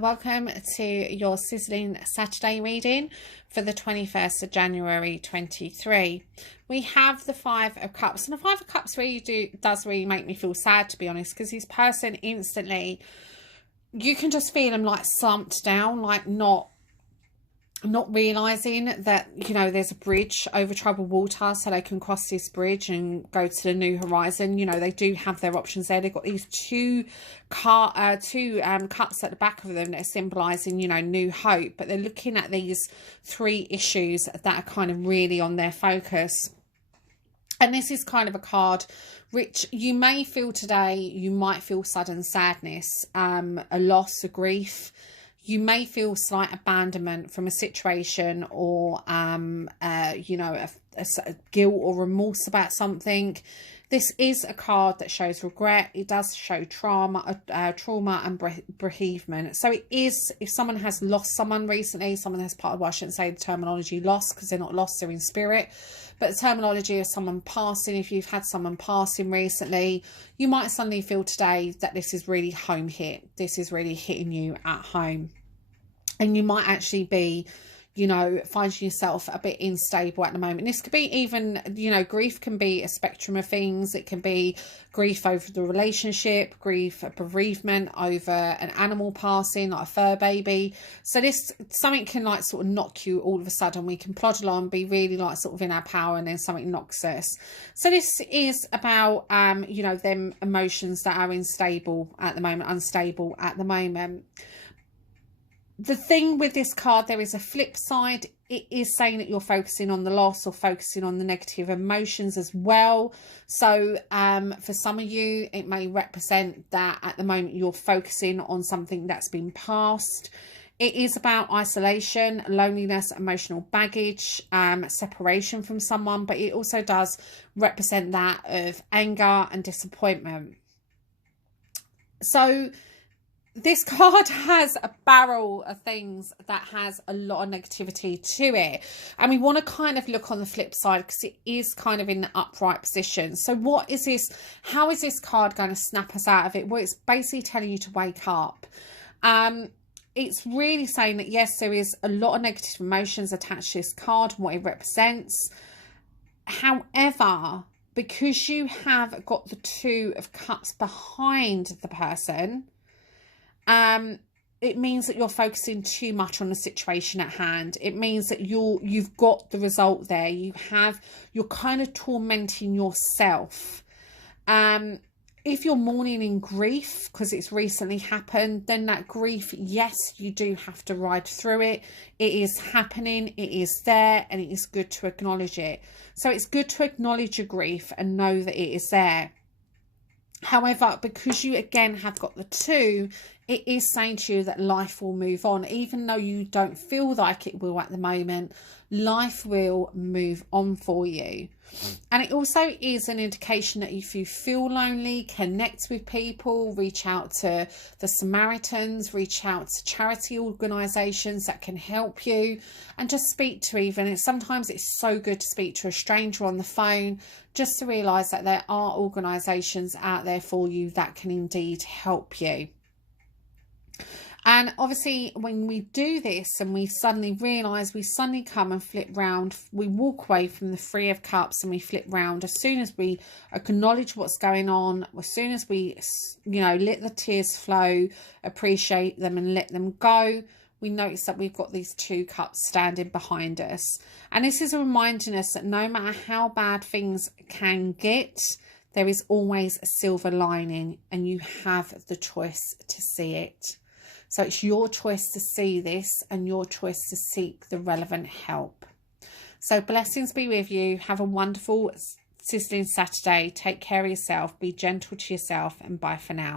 welcome to your Sizzling Saturday reading for the 21st of January 23. We have the Five of Cups, and the Five of Cups does really make me feel sad, to be honest, because this person instantly, you can just feel them like slumped down, like not realizing that, you know, there's a bridge over troubled water, so they can cross this bridge and go to the new horizon. You know, they do have their options there. They've got these two cups at the back of them that are symbolizing, you know, new hope, but they're looking at these three issues that are kind of really on their focus. And this is kind of a card which you may feel today. You might feel sudden sadness, a loss, a grief. You may feel slight abandonment from a situation, or, you know, a guilt or remorse about something. This is a card that shows regret. It does show trauma and bereavement. So it is, if someone has lost someone recently, someone has part of, well, I shouldn't say the terminology lost, because they're not lost, they're in spirit. But the terminology of someone passing, if you've had someone passing recently, you might suddenly feel today that this is really home hit. This is really hitting you at home. And you might actually be, you know, finding yourself a bit unstable at the moment. This could be even, you know, grief can be a spectrum of things. It can be grief over the relationship, grief, bereavement over an animal passing, like a fur baby. So this, something can like sort of knock you all of a sudden. We can plod along, be really like sort of in our power, and then something knocks us. So this is about, you know, them emotions that are unstable at the moment. The thing with this card, there is a flip side. It is saying that you're focusing on the loss or focusing on the negative emotions as well. So for some of you, it may represent that at the moment you're focusing on something that's been passed. It is about isolation, loneliness, emotional baggage, separation from someone, but it also does represent that of anger and disappointment. So this card has a barrel of things that has a lot of negativity to it. And we want to kind of look on the flip side, because it is kind of in the upright position. So what is this? How is this card going to snap us out of it? Well, it's basically telling you to wake up. It's really saying that, yes, there is a lot of negative emotions attached to this card, what it represents. However, because you have got the Two of Cups behind the person, it means that you're focusing too much on the situation at hand. It means that you've got the result there. You're kind of tormenting yourself. If you're mourning in grief because it's recently happened, then that grief, yes, you do have to ride through it. It is happening, it is there, and it is good to acknowledge it. So it's good to acknowledge your grief and know that it is there. However, because you again have got the two, it is saying to you that life will move on. Even though you don't feel like it will at the moment, life will move on for you. And it also is an indication that if you feel lonely, connect with people, reach out to the Samaritans, reach out to charity organisations that can help you, and just speak to even. Sometimes it's so good to speak to a stranger on the phone, just to realise that there are organisations out there for you that can indeed help you. And obviously when we do this and we suddenly realise, we suddenly come and flip round, we walk away from the Three of Cups and we flip round. As soon as we acknowledge what's going on, as soon as we, you know, let the tears flow, appreciate them and let them go, we notice that we've got these Two Cups standing behind us. And this is reminding us that no matter how bad things can get, there is always a silver lining, and you have the choice to see it. So it's your choice to see this and your choice to seek the relevant help. So blessings be with you. Have a wonderful Sizzling Saturday. Take care of yourself. Be gentle to yourself, and bye for now.